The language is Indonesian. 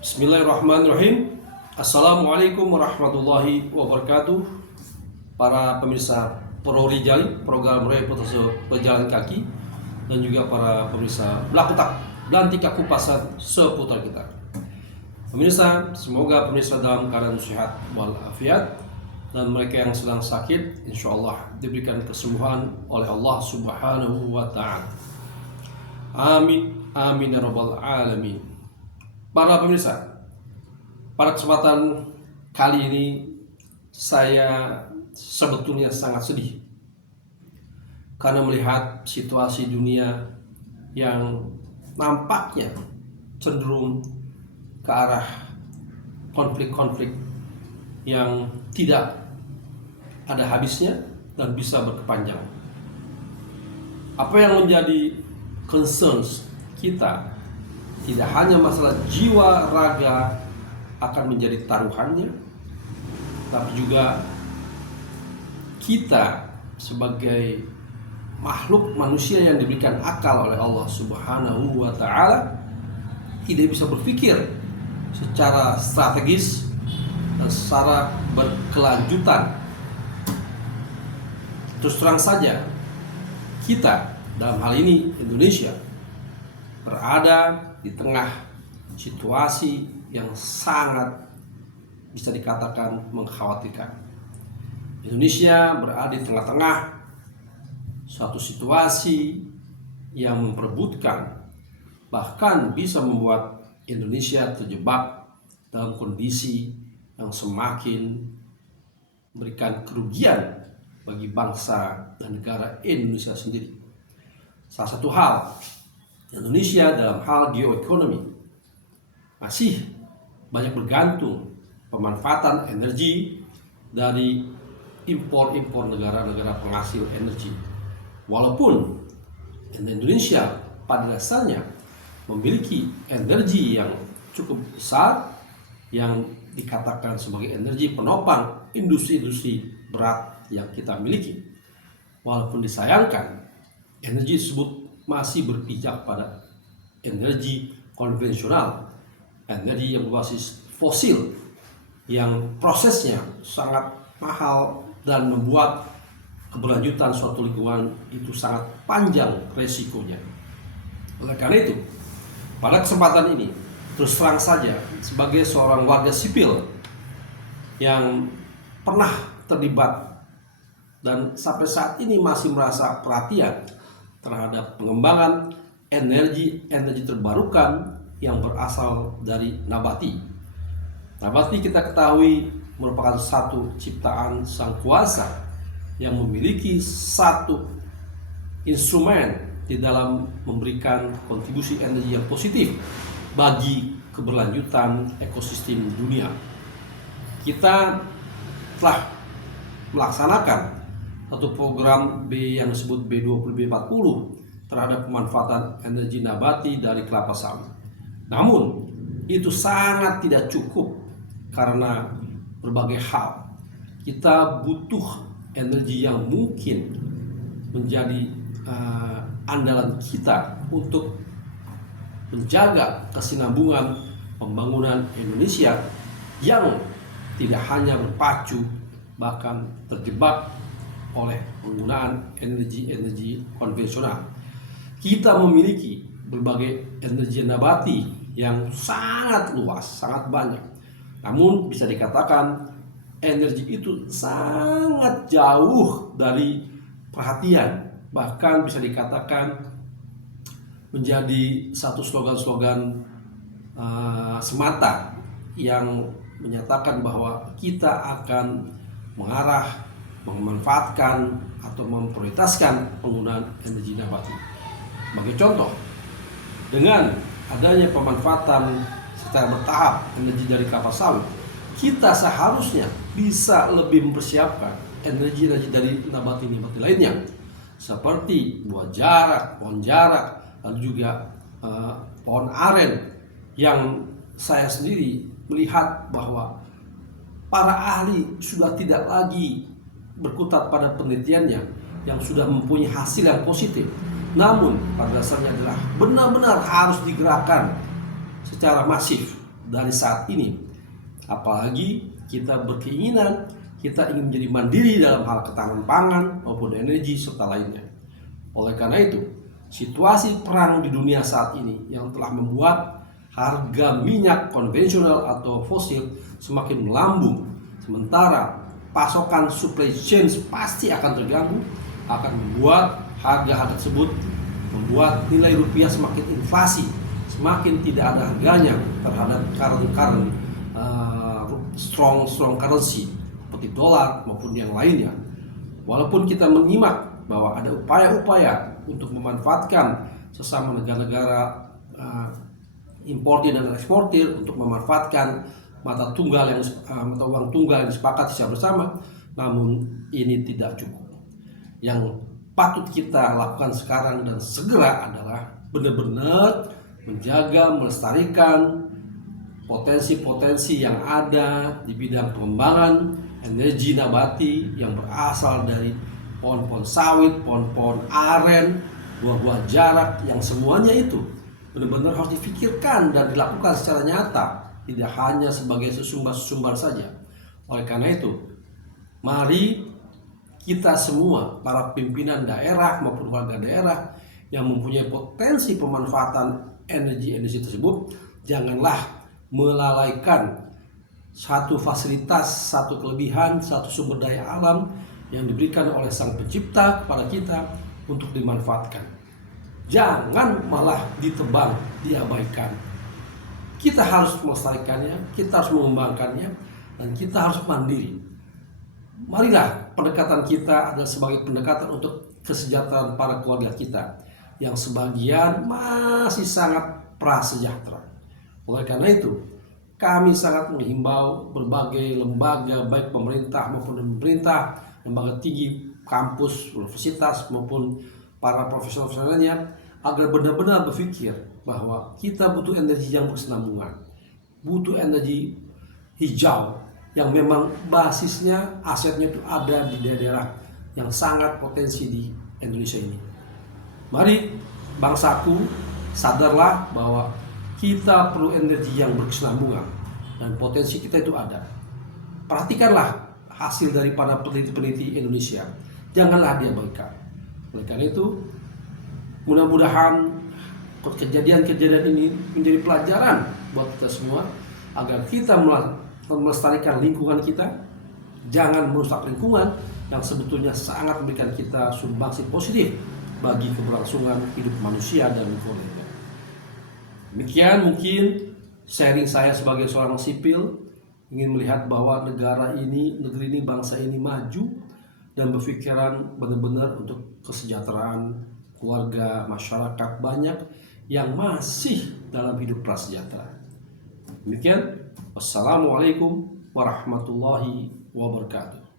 Bismillahirrahmanirrahim. Assalamualaikum warahmatullahi wabarakatuh. Para pemirsa Pro Rijali, program reportase pejalan kaki, dan juga para pemirsa Blakutak, Belantika Kupasan seputar kita. Pemirsa, semoga pemirsa dalam keadaan sehat walafiat, dan mereka yang sedang sakit insya Allah diberikan kesembuhan oleh Allah Subhanahu wa Ta'ala. Amin, amin ya rabbal alamin. Para pemirsa, pada kesempatan kali ini saya sebetulnya sangat sedih karena melihat situasi dunia yang nampaknya cenderung ke arah konflik-konflik yang tidak ada habisnya dan bisa berkepanjangan. Apa yang menjadi concerns kita tidak hanya masalah jiwa raga akan menjadi taruhannya, tapi juga kita sebagai makhluk manusia yang diberikan akal oleh Allah Subhanahu wa Ta'ala tidak bisa berpikir secara strategis dan secara berkelanjutan. Terus terang saja, kita dalam hal ini Indonesia berada di tengah situasi yang sangat bisa dikatakan mengkhawatirkan. Indonesia berada di tengah-tengah suatu situasi yang memperebutkan, bahkan bisa membuat Indonesia terjebak dalam kondisi yang semakin memberikan kerugian bagi bangsa dan negara Indonesia sendiri. Salah satu hal, Indonesia dalam hal geoekonomi masih banyak bergantung pemanfaatan energi dari impor-impor negara-negara penghasil energi. Walaupun Indonesia pada dasarnya memiliki energi yang cukup besar yang dikatakan sebagai energi penopang industri-industri berat yang kita miliki. Walaupun disayangkan, energi tersebut masih berpijak pada energi konvensional, energi yang berbasis fosil, yang prosesnya sangat mahal dan membuat keberlanjutan suatu lingkungan itu sangat panjang resikonya. Oleh karena itu, pada kesempatan ini, terus terang saja, sebagai seorang warga sipil yang pernah terlibat dan sampai saat ini masih merasa perhatian terhadap pengembangan energi terbarukan yang berasal dari nabati. Nabati kita ketahui merupakan satu ciptaan Sang Kuasa yang memiliki satu instrumen di dalam memberikan kontribusi energi yang positif bagi keberlanjutan ekosistem dunia. Kita telah melaksanakan satu program B yang disebut B20 B40 terhadap pemanfaatan energi nabati dari kelapa sawit. Namun itu sangat tidak cukup karena berbagai hal. Kita butuh energi yang mungkin menjadi andalan kita untuk menjaga kesinambungan pembangunan Indonesia yang tidak hanya berpacu bahkan terjebak oleh penggunaan energi konvensional. Kita memiliki berbagai energi nabati yang sangat luas, sangat banyak. Namun bisa dikatakan energi itu sangat jauh dari perhatian. Bahkan bisa dikatakan menjadi satu slogan-slogan semata yang menyatakan bahwa kita akan mengarah memanfaatkan atau memprioritaskan penggunaan energi nabati. Sebagai contoh, dengan adanya pemanfaatan secara bertahap energi dari kelapa sawit, kita seharusnya bisa lebih mempersiapkan energi dari nabati lainnya, seperti buah jarak, pohon jarak, lalu juga pohon aren, yang saya sendiri melihat bahwa para ahli sudah tidak lagi berkutat pada penelitiannya yang sudah mempunyai hasil yang positif. Namun pada dasarnya adalah benar-benar harus digerakkan secara masif dari saat ini. Apalagi kita berkeinginan kita ingin menjadi mandiri dalam hal ketahanan pangan maupun energi serta lainnya. Oleh karena itu, situasi perang di dunia saat ini yang telah membuat harga minyak konvensional atau fosil semakin melambung, sementara pasokan supply chain pasti akan terganggu, akan membuat harga tersebut membuat nilai rupiah semakin inflasi, semakin tidak ada harganya terhadap current strong currency seperti dolar maupun yang lainnya. Walaupun kita menyimak bahwa ada upaya-upaya untuk memanfaatkan sesama negara-negara importir dan eksportir untuk memanfaatkan mata uang tunggal yang disepakati secara bersama, namun ini tidak cukup. Yang patut kita lakukan sekarang dan segera adalah benar-benar menjaga, melestarikan potensi-potensi yang ada di bidang pengembangan energi nabati yang berasal dari pohon-pohon sawit, pohon-pohon aren, buah-buah jarak, yang semuanya itu benar-benar harus difikirkan dan dilakukan secara nyata, tidak hanya sebagai sesumbar-sesumbar saja. Oleh karena itu, mari kita semua, para pimpinan daerah maupun warga daerah yang mempunyai potensi pemanfaatan energi tersebut, janganlah melalaikan satu fasilitas, satu kelebihan, satu sumber daya alam yang diberikan oleh Sang Pencipta kepada kita untuk dimanfaatkan. Jangan malah ditebang, diabaikan. Kita harus melestarikannya, kita harus mengembangkannya, dan kita harus mandiri. Marilah pendekatan kita adalah sebagai pendekatan untuk kesejahteraan para keluarga kita yang sebagian masih sangat prasejahtera. Oleh karena itu, kami sangat menghimbau berbagai lembaga, baik pemerintah maupun pemerintah, lembaga tinggi, kampus, universitas maupun para profesional lainnya, agar benar-benar berpikir bahwa kita butuh energi yang berkesinambungan, butuh energi hijau yang memang basisnya, asetnya itu ada di daerah yang sangat potensi di Indonesia ini. Mari bangsaku, sadarlah bahwa kita perlu energi yang berkesinambungan dan potensi kita itu ada. Perhatikanlah hasil daripada peneliti-peneliti Indonesia, janganlah diabaikan. Oleh karena itu, mudah-mudahan kejadian-kejadian ini menjadi pelajaran buat kita semua agar kita melestarikan lingkungan kita, jangan merusak lingkungan yang sebetulnya sangat memberikan kita sumbangsi positif bagi keberlangsungan hidup manusia dan lingkungan. Demikian mungkin sharing saya sebagai seorang sipil, ingin melihat bahwa negeri ini, bangsa ini maju dan berpikiran benar-benar untuk kesejahteraan keluarga, masyarakat banyak yang masih dalam hidup prasejahtera. Demikian, wassalamualaikum warahmatullahi wabarakatuh.